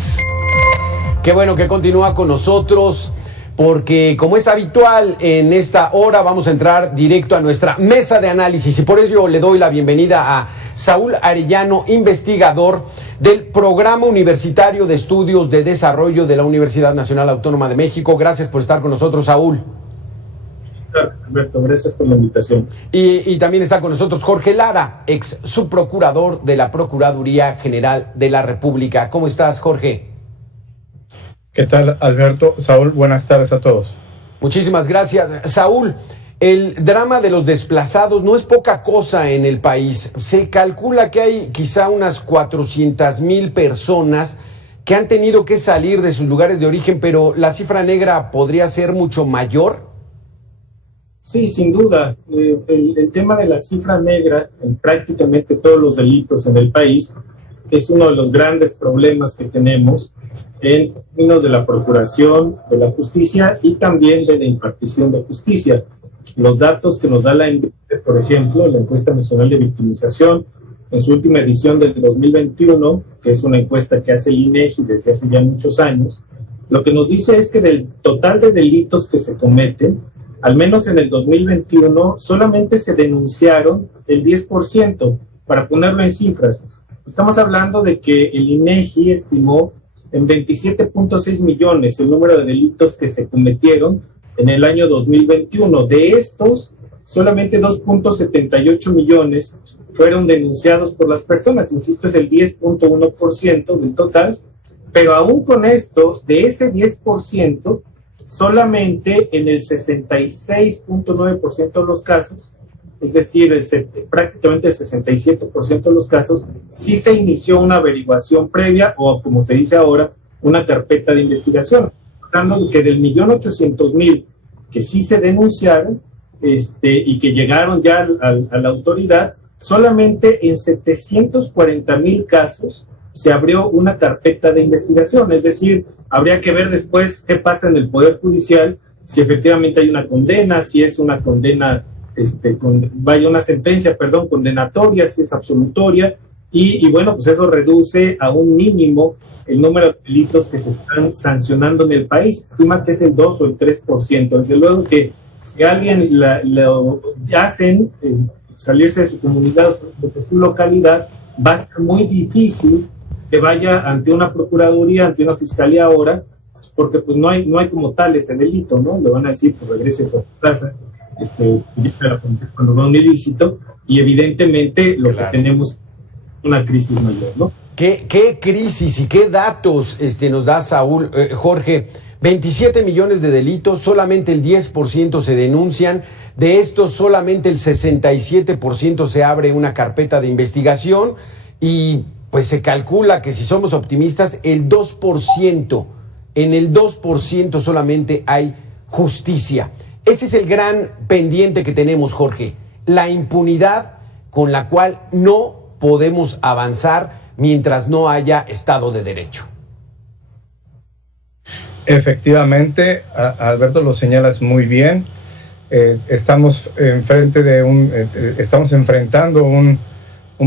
Análisis. Qué bueno que continúa con nosotros, porque como es habitual en esta hora vamos a entrar directo a nuestra mesa de análisis y por ello le doy la bienvenida a Saúl Arellano, investigador del Programa Universitario de Estudios de Desarrollo de la Universidad Nacional Autónoma de México. Gracias por estar con nosotros, Saúl. Gracias, Alberto. Gracias por la invitación. Y también está con nosotros Jorge Lara, ex subprocurador de la Procuraduría General de la República. ¿Cómo estás, Jorge? ¿Qué tal, Alberto? Saúl, buenas tardes a todos. Muchísimas gracias. Saúl, el drama de los desplazados no es poca cosa en el país. Se calcula que hay quizá unas 400,000 personas que han tenido que salir de sus lugares de origen, pero la cifra negra podría ser mucho mayor. Sí, sin duda. El tema de la cifra negra en prácticamente todos los delitos en el país es uno de los grandes problemas que tenemos en términos de la procuración de la justicia y también de la impartición de justicia. Los datos que nos da la INVICTE, por ejemplo, la Encuesta Nacional de Victimización, en su última edición del 2021, que es una encuesta que hace el INEGI desde hace ya muchos años, lo que nos dice es que del total de delitos que se cometen, al menos en el 2021, solamente se denunciaron el 10%, para ponerlo en cifras. Estamos hablando de que el INEGI estimó en 27.6 millones el número de delitos que se cometieron en el año 2021. De estos, solamente 2.78 millones fueron denunciados por las personas. Insisto, es el 10.1% del total. Pero aún con esto, de ese 10%, solamente en el 66.9% de los casos, es decir, prácticamente el 67% de los casos, sí se inició una averiguación previa o, como se dice ahora, una carpeta de investigación. Hablando de que del 1.800.000 que sí se denunciaron y que llegaron ya a la autoridad, solamente en 740,000 casos se abrió una carpeta de investigación. Es decir, habría que ver después qué pasa en el Poder Judicial, si efectivamente hay una condena, si es una condena una sentencia, condenatoria, si es absolutoria, y bueno, pues eso reduce a un mínimo el número de delitos que se están sancionando en el país. Se estima que es el 2 o el 3%. Desde luego que si alguien lo hacen salirse de su comunidad o de su localidad, va a ser muy difícil que vaya ante una procuraduría, ante una fiscalía ahora, porque pues no hay como tal ese delito, ¿no? Le van a decir, pues regreses a tu casa, cuando va un ilícito, y evidentemente lo que tenemos es una crisis mayor, ¿no? ¿Qué crisis y qué datos nos da Saúl? Jorge, 27 millones de delitos, solamente el 10% se denuncian, de estos solamente el 67% se abre una carpeta de investigación y pues se calcula que si somos optimistas, el 2%, en el 2% solamente hay justicia. Ese es el gran pendiente que tenemos, Jorge, la impunidad con la cual no podemos avanzar mientras no haya Estado de Derecho. Efectivamente, Alberto, lo señalas muy bien. Estamos enfrentando un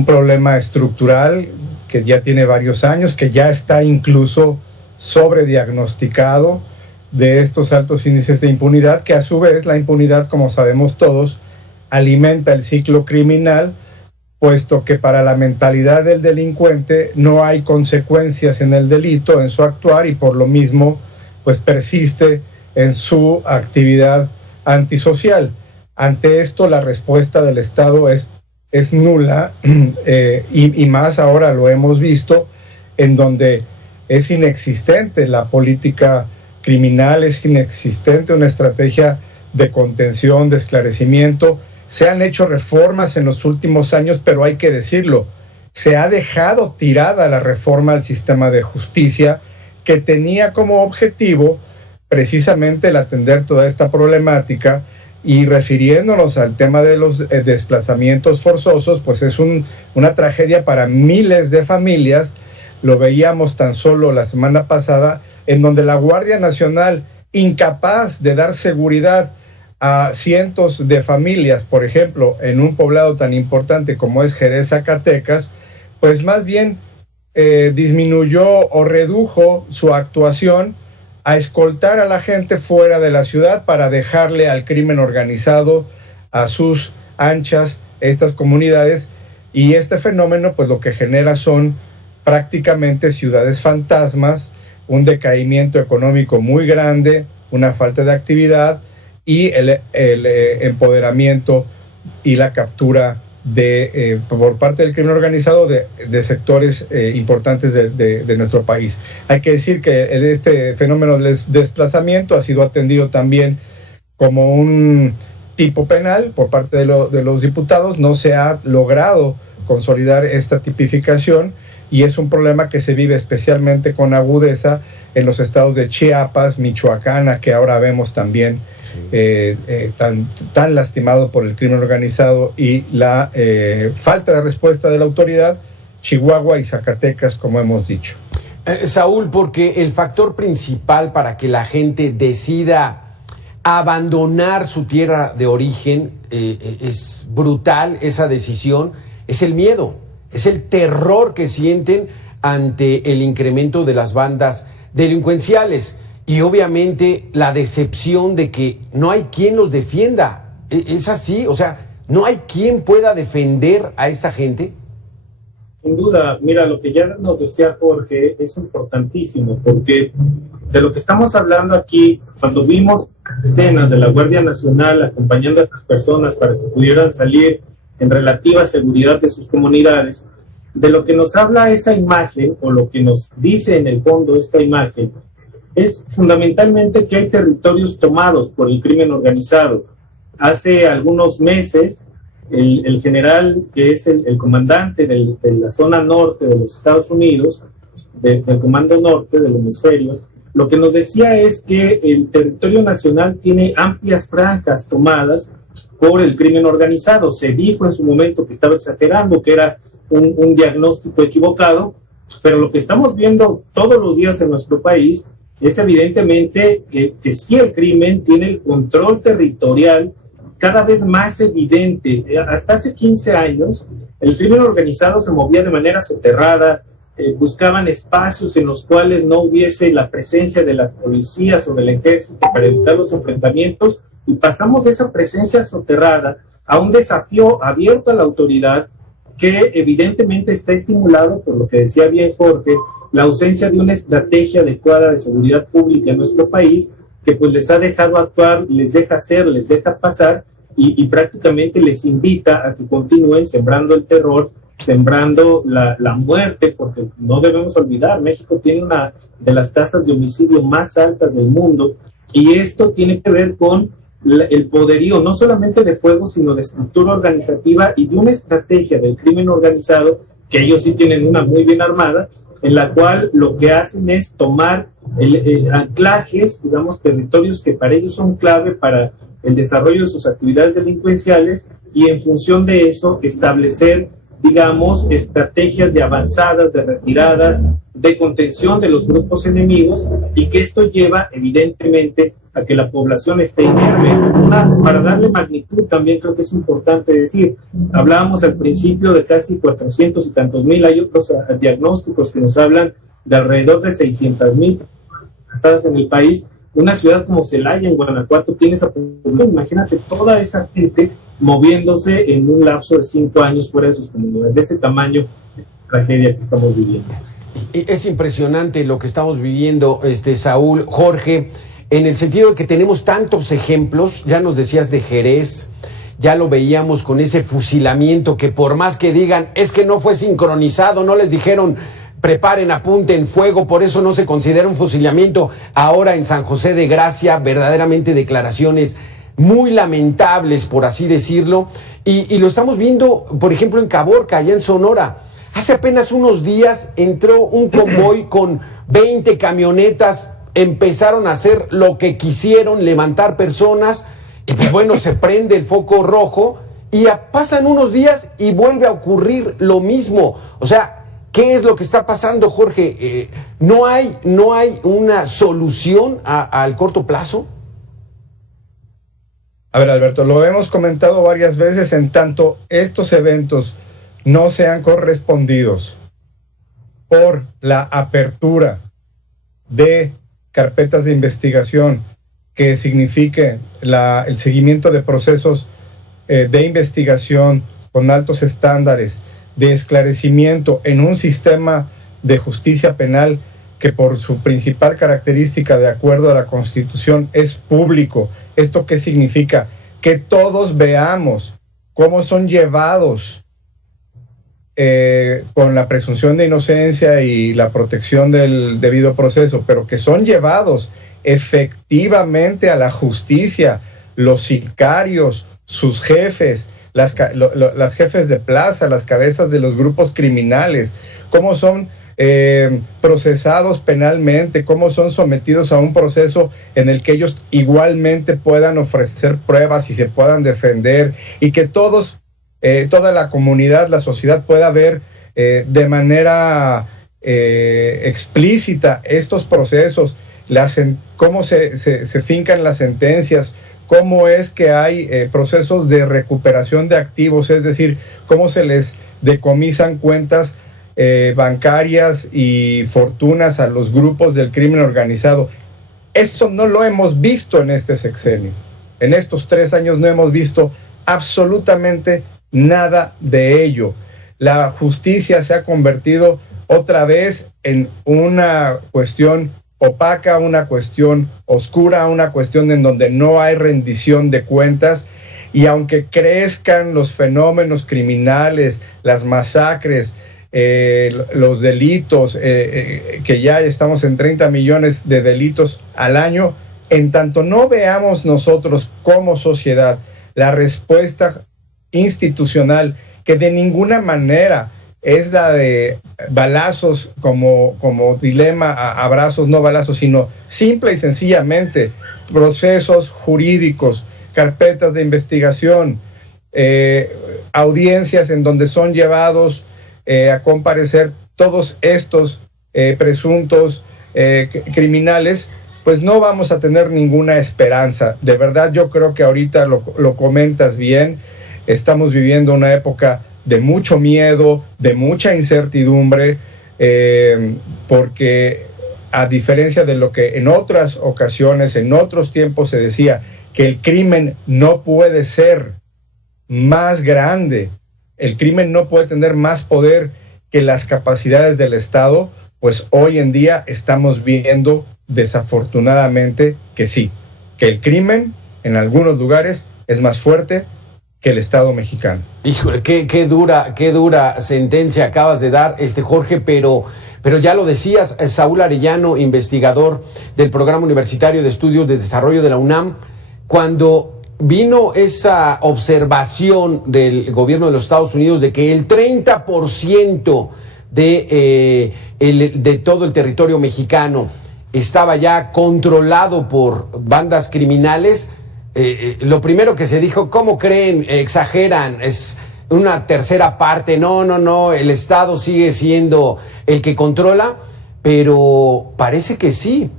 problema estructural que ya tiene varios años, que ya está incluso sobrediagnosticado, de estos altos índices de impunidad, que a su vez la impunidad, como sabemos todos, alimenta el ciclo criminal, puesto que para la mentalidad del delincuente no hay consecuencias en el delito, en su actuar, y por lo mismo pues persiste en su actividad antisocial. Ante esto la respuesta del Estado es nula, y más ahora lo hemos visto, en donde es inexistente la política criminal, es inexistente una estrategia de contención, de esclarecimiento. Se han hecho reformas en los últimos años, pero hay que decirlo, se ha dejado tirada la reforma al sistema de justicia, que tenía como objetivo precisamente el atender toda esta problemática. Y refiriéndonos al tema de los desplazamientos forzosos, pues es una tragedia para miles de familias. Lo veíamos tan solo la semana pasada, en donde la Guardia Nacional, incapaz de dar seguridad a cientos de familias, por ejemplo, en un poblado tan importante como es Jerez, Zacatecas, pues más bien disminuyó o redujo su actuación a escoltar a la gente fuera de la ciudad para dejarle al crimen organizado a sus anchas estas comunidades, y este fenómeno pues lo que genera son prácticamente ciudades fantasmas, un decaimiento económico muy grande, una falta de actividad y el empoderamiento y la captura por parte del crimen organizado de sectores importantes de nuestro país. Hay que decir que este fenómeno de desplazamiento ha sido atendido también como un tipo penal por parte de los diputados. No se ha logrado consolidar esta tipificación y es un problema que se vive especialmente con agudeza en los estados de Chiapas, Michoacán, que ahora vemos también tan lastimado por el crimen organizado y la falta de respuesta de la autoridad, Chihuahua y Zacatecas, como hemos dicho. Saúl, porque el factor principal para que la gente decida abandonar su tierra de origen, es brutal esa decisión, es el miedo, es el terror que sienten ante el incremento de las bandas delincuenciales y obviamente la decepción de que no hay quien los defienda. ¿Es así? O sea, ¿no hay quien pueda defender a esta gente? Sin duda, mira, lo que ya nos decía Jorge es importantísimo, porque de lo que estamos hablando aquí, cuando vimos escenas de la Guardia Nacional acompañando a estas personas para que pudieran salir en relativa seguridad de sus comunidades, de lo que nos habla esa imagen, o lo que nos dice en el fondo esta imagen, es fundamentalmente que hay territorios tomados por el crimen organizado. Hace algunos meses, el general, que es el comandante de la zona norte de los Estados Unidos, del Comando Norte del Hemisferio, lo que nos decía es que el territorio nacional tiene amplias franjas tomadas por el crimen organizado. Se dijo en su momento que estaba exagerando, que era un diagnóstico equivocado, pero lo que estamos viendo todos los días en nuestro país es evidentemente que sí, el crimen tiene el control territorial cada vez más evidente. Hasta hace 15 años, el crimen organizado se movía de manera soterrada, buscaban espacios en los cuales no hubiese la presencia de las policías o del ejército para evitar los enfrentamientos, y pasamos de esa presencia soterrada a un desafío abierto a la autoridad que evidentemente está estimulado por lo que decía bien Jorge, la ausencia de una estrategia adecuada de seguridad pública en nuestro país, que pues les ha dejado actuar, les deja hacer, les deja pasar y prácticamente les invita a que continúen sembrando el terror, sembrando la muerte, porque no debemos olvidar, México tiene una de las tasas de homicidio más altas del mundo, y esto tiene que ver con el poderío, no solamente de fuego, sino de estructura organizativa y de una estrategia del crimen organizado, que ellos sí tienen una muy bien armada, en la cual lo que hacen es tomar anclajes, digamos, territorios que para ellos son clave para el desarrollo de sus actividades delincuenciales, y en función de eso establecer, digamos, estrategias de avanzadas, de retiradas, de contención de los grupos enemigos, y que esto lleva evidentemente a que la población esté inerme. Para darle magnitud también creo que es importante decir, hablábamos al principio de casi 400 y tantos mil, hay otros diagnósticos que nos hablan de alrededor de 600,000 personas en el país. Una ciudad como Celaya, en Guanajuato, tiene esa población. Imagínate toda esa gente moviéndose en un lapso de 5 años fuera de sus comunidades, de ese tamaño de tragedia que estamos viviendo. Es impresionante lo que estamos viviendo, Saúl, Jorge, en el sentido de que tenemos tantos ejemplos. Ya nos decías de Jerez, ya lo veíamos con ese fusilamiento que por más que digan, es que no fue sincronizado, no les dijeron preparen, apunten, fuego, por eso no se considera un fusilamiento. Ahora en San José de Gracia, verdaderamente declaraciones muy lamentables, por así decirlo, y lo estamos viendo, por ejemplo, en Caborca, allá en Sonora. Hace apenas unos días entró un convoy con 20 camionetas, empezaron a hacer lo que quisieron, levantar personas, y pues bueno, se prende el foco rojo, y pasan unos días y vuelve a ocurrir lo mismo. O sea, ¿qué es lo que está pasando, Jorge? ¿No hay una solución al corto plazo? A ver, Alberto, lo hemos comentado varias veces, en tanto estos eventos no sean correspondidos por la apertura de carpetas de investigación que signifique el seguimiento de procesos de investigación con altos estándares de esclarecimiento en un sistema de justicia penal que por su principal característica, de acuerdo a la Constitución, es público. ¿Esto qué significa? Que todos veamos cómo son llevados con la presunción de inocencia y la protección del debido proceso, pero que son llevados efectivamente a la justicia, los sicarios, sus jefes, las jefes de plaza, las cabezas de los grupos criminales, cómo son procesados penalmente, cómo son sometidos a un proceso en el que ellos igualmente puedan ofrecer pruebas y se puedan defender, y que todos, toda la comunidad, la sociedad pueda ver de manera explícita estos procesos, cómo se fincan las sentencias, cómo es que hay procesos de recuperación de activos, es decir, cómo se les decomisan cuentas bancarias y fortunas a los grupos del crimen organizado. Eso no lo hemos visto en este sexenio. En estos 3 años no hemos visto absolutamente nada de ello. La justicia se ha convertido otra vez en una cuestión opaca, una cuestión oscura, una cuestión en donde no hay rendición de cuentas, y aunque crezcan los fenómenos criminales, las masacres, los delitos, que ya estamos en 30 millones de delitos al año, en tanto no veamos nosotros como sociedad la respuesta institucional, que de ninguna manera es la de balazos como dilema, abrazos no balazos, sino simple y sencillamente procesos jurídicos, carpetas de investigación, audiencias en donde son llevados a comparecer todos estos presuntos criminales, pues no vamos a tener ninguna esperanza. De verdad, yo creo que ahorita lo comentas bien. Estamos viviendo una época de mucho miedo, de mucha incertidumbre, porque a diferencia de lo que en otras ocasiones, en otros tiempos se decía, que el crimen no puede ser más grande, el crimen no puede tener más poder que las capacidades del Estado, pues hoy en día estamos viendo desafortunadamente que sí, que el crimen en algunos lugares es más fuerte que el Estado mexicano. Híjole, qué dura sentencia acabas de dar, Jorge, pero ya lo decías, Saúl Arellano, investigador del Programa Universitario de Estudios de Desarrollo de la UNAM, cuando vino esa observación del gobierno de los Estados Unidos de que el 30% de todo el territorio mexicano estaba ya controlado por bandas criminales, lo primero que se dijo, ¿cómo creen? Exageran, es una tercera parte, no, el Estado sigue siendo el que controla, pero parece que sí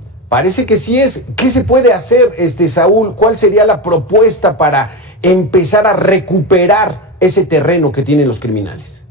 es. ¿Qué se puede hacer, Saúl? ¿Cuál sería la propuesta para empezar a recuperar ese terreno que tienen los criminales?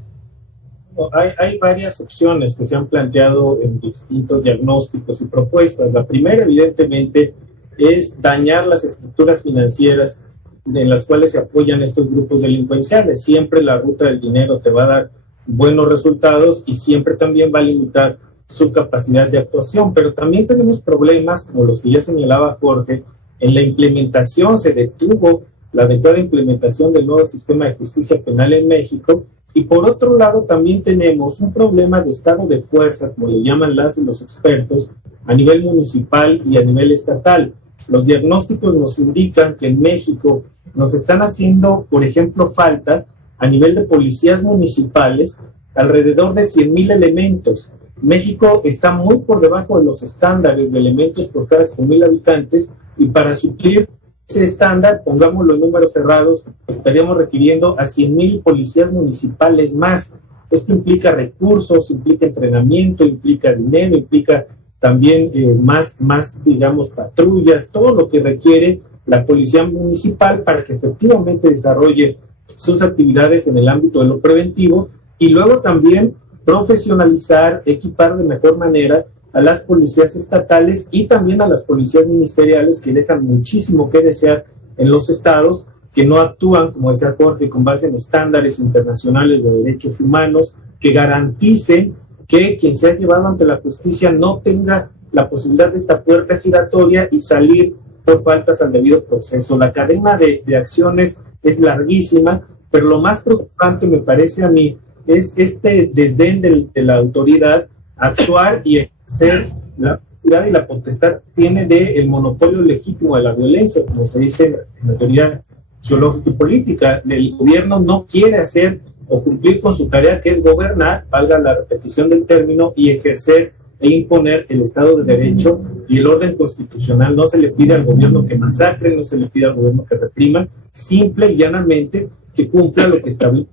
Hay varias opciones que se han planteado en distintos diagnósticos y propuestas. La primera, evidentemente, es dañar las estructuras financieras en las cuales se apoyan estos grupos delincuenciales. Siempre la ruta del dinero te va a dar buenos resultados y siempre también va a limitar su capacidad de actuación, pero también tenemos problemas como los que ya señalaba Jorge. En la implementación se detuvo la adecuada implementación del nuevo sistema de justicia penal en México, y por otro lado también tenemos un problema de estado de fuerza, como le llaman los expertos, a nivel municipal y a nivel estatal. Los diagnósticos nos indican que en México nos están haciendo, por ejemplo, falta a nivel de policías municipales alrededor de 100,000 elementos. México está muy por debajo de los estándares de elementos por cada 100,000 habitantes, y para suplir ese estándar, pongámoslo en números cerrados, estaríamos requiriendo a 100,000 policías municipales más. Esto implica recursos, implica entrenamiento, implica dinero, implica también más, digamos, patrullas, todo lo que requiere la policía municipal para que efectivamente desarrolle sus actividades en el ámbito de lo preventivo. Y luego también profesionalizar, equipar de mejor manera a las policías estatales y también a las policías ministeriales, que dejan muchísimo que desear en los estados, que no actúan, como decía Jorge, con base en estándares internacionales de derechos humanos, que garanticen que quien sea llevado ante la justicia no tenga la posibilidad de esta puerta giratoria y salir por faltas al debido proceso. La cadena de acciones es larguísima, pero lo más preocupante, me parece a mí, es este desdén de la autoridad actuar y ejercer la autoridad y la potestad tiene del monopolio legítimo de la violencia, como se dice en la teoría sociológica y política. El gobierno no quiere hacer o cumplir con su tarea, que es gobernar, valga la repetición del término, y ejercer e imponer el Estado de Derecho y el orden constitucional. No se le pide al gobierno que masacre, no se le pide al gobierno que reprima, simple y llanamente que cumpla lo que establece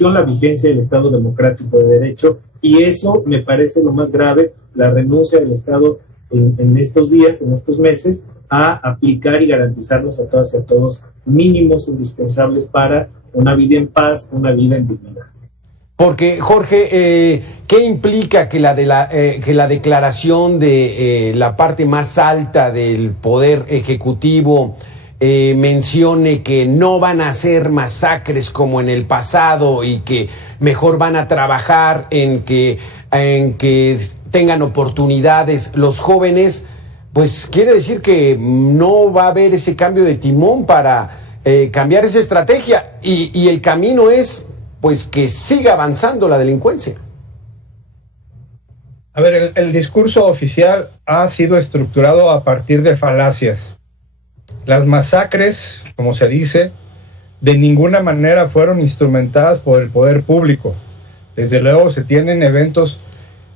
la vigencia del Estado democrático de Derecho, y eso me parece lo más grave, la renuncia del Estado en estos días, en estos meses, a aplicar y garantizarnos a todas y a todos mínimos indispensables para una vida en paz, una vida en dignidad. Porque, Jorge, ¿qué implica que la declaración de la parte más alta del Poder Ejecutivo mencione que no van a hacer masacres como en el pasado y que mejor van a trabajar en que tengan oportunidades los jóvenes? Pues quiere decir que no va a haber ese cambio de timón para cambiar esa estrategia, y el camino es pues que siga avanzando la delincuencia. A ver, el discurso oficial ha sido estructurado a partir de falacias. Las masacres, como se dice, de ninguna manera fueron instrumentadas por el poder público. Desde luego se tienen eventos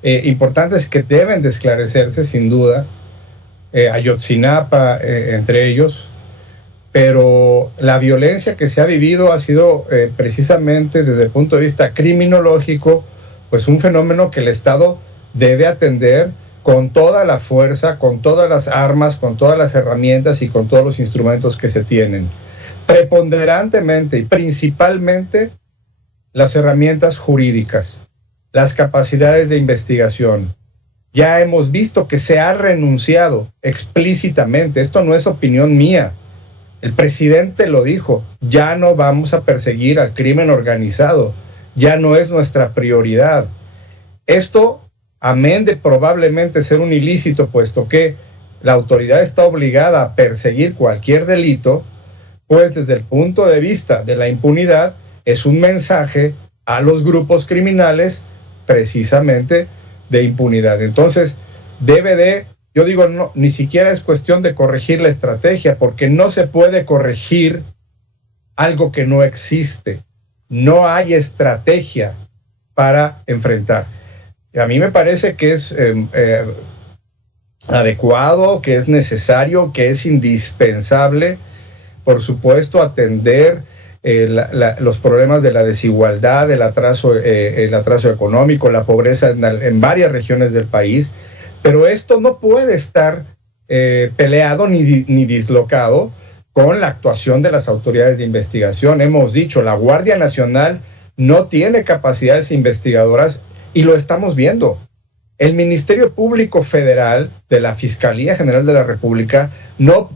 importantes que deben de esclarecerse, sin duda, Ayotzinapa entre ellos, pero la violencia que se ha vivido ha sido precisamente desde el punto de vista criminológico, pues un fenómeno que el Estado debe atender con toda la fuerza, con todas las armas, con todas las herramientas y con todos los instrumentos que se tienen. Preponderantemente y principalmente las herramientas jurídicas, las capacidades de investigación. Ya hemos visto que se ha renunciado explícitamente, esto no es opinión mía, el presidente lo dijo, ya no vamos a perseguir al crimen organizado, ya no es nuestra prioridad. Esto, amén de probablemente ser un ilícito, puesto que la autoridad está obligada a perseguir cualquier delito, pues desde el punto de vista de la impunidad es un mensaje a los grupos criminales precisamente de impunidad. Entonces, yo digo, no, ni siquiera es cuestión de corregir la estrategia, porque no se puede corregir algo que no existe. No hay estrategia para enfrentar. Y a mí me parece que es adecuado, que es necesario, que es indispensable, por supuesto, atender los problemas de la desigualdad, el atraso económico, la pobreza en varias regiones del país, pero esto no puede estar peleado ni dislocado con la actuación de las autoridades de investigación. Hemos dicho, la Guardia Nacional no tiene capacidades investigadoras y lo estamos viendo. El Ministerio Público Federal de la Fiscalía General de la República no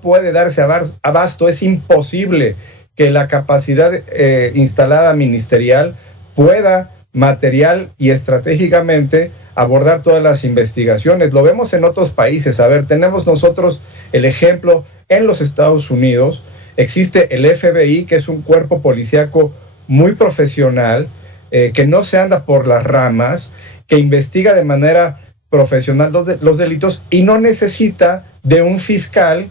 puede darse abasto. Es imposible que la capacidad instalada ministerial pueda material y estratégicamente abordar todas las investigaciones. Lo vemos en otros países. A ver, tenemos nosotros el ejemplo en los Estados Unidos. Existe el FBI, que es un cuerpo policíaco muy profesional, que no se anda por las ramas, que investiga de manera profesional los delitos y no necesita de un fiscal,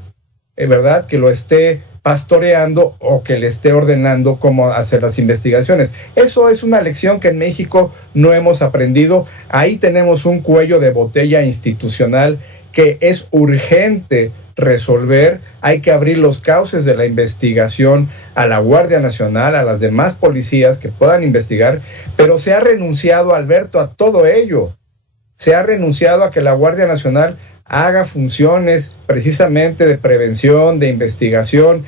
¿verdad?, que lo esté pastoreando o que le esté ordenando cómo hacer las investigaciones. Eso es una lección que en México no hemos aprendido. Ahí tenemos un cuello de botella institucional que es urgente resolver. Hay que abrir los cauces de la investigación a la Guardia Nacional, a las demás policías que puedan investigar, pero se ha renunciado, Alberto, a todo ello. Se ha renunciado a que la Guardia Nacional haga funciones precisamente de prevención, de investigación.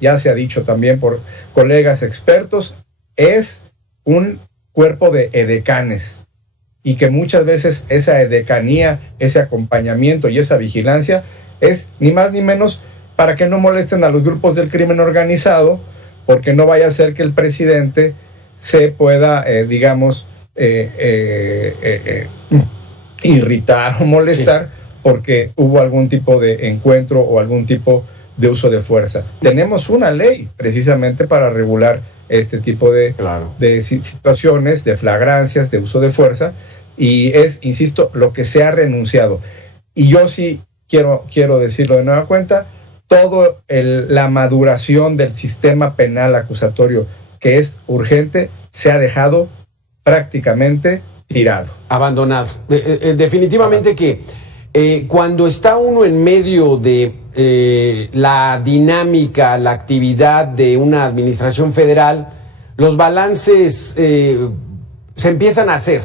Ya se ha dicho también por colegas expertos, es un cuerpo de edecanes, y que muchas veces esa edecanía, ese acompañamiento y esa vigilancia es ni más ni menos para que no molesten a los grupos del crimen organizado, porque no vaya a ser que el presidente se pueda, irritar o molestar porque hubo algún tipo de encuentro o algún tipo de uso de fuerza. Tenemos una ley precisamente para regular este tipo de situaciones, de flagrancias, de uso de fuerza, y es, insisto, lo que se ha renunciado. Y yo sí quiero decirlo de nueva cuenta, la maduración del sistema penal acusatorio, que es urgente, se ha dejado prácticamente tirado. Abandonado. Definitivamente que cuando está uno en medio de la dinámica, la actividad de una administración federal, los balances se empiezan a hacer.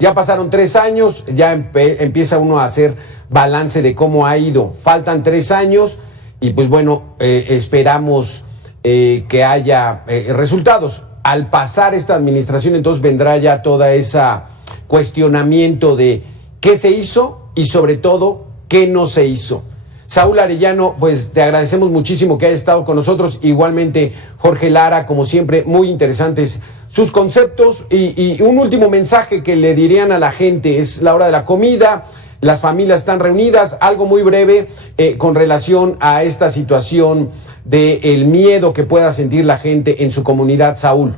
Ya pasaron 3 años, ya empieza uno a hacer balance de cómo ha ido. Faltan 3 años y pues bueno, esperamos que haya resultados. Al pasar esta administración, entonces vendrá ya toda esa cuestionamiento de qué se hizo y sobre todo qué no se hizo. Saúl Arellano, pues te agradecemos muchísimo que haya estado con nosotros. Igualmente, Jorge Lara, como siempre, muy interesantes sus conceptos. Y un último mensaje que le dirían a la gente: es la hora de la comida, las familias están reunidas. Algo muy breve con relación a esta situación del miedo que pueda sentir la gente en su comunidad, Saúl.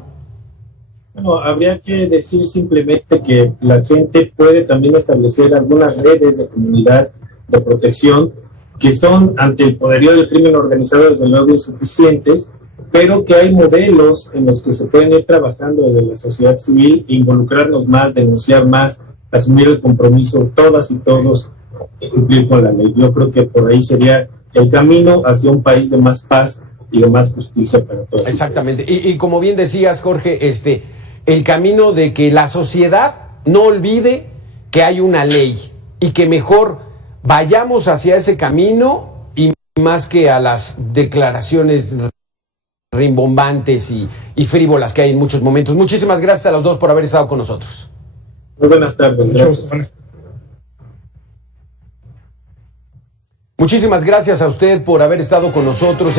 Bueno, habría que decir simplemente que la gente puede también establecer algunas redes de comunidad de protección que son, ante el poderío del crimen organizado, desde luego insuficientes, pero que hay modelos en los que se pueden ir trabajando desde la sociedad civil, involucrarnos más, denunciar más, asumir el compromiso todas y todos de cumplir con la ley. Yo creo que por ahí sería el camino hacia un país de más paz y de más justicia para todos. Exactamente. Y como bien decías, Jorge, el camino de que la sociedad no olvide que hay una ley y que mejor vayamos hacia ese camino y más que a las declaraciones rimbombantes y frívolas que hay en muchos momentos. Muchísimas gracias a los dos por haber estado con nosotros. Muy buenas tardes, gracias. Muchísimas gracias a usted por haber estado con nosotros.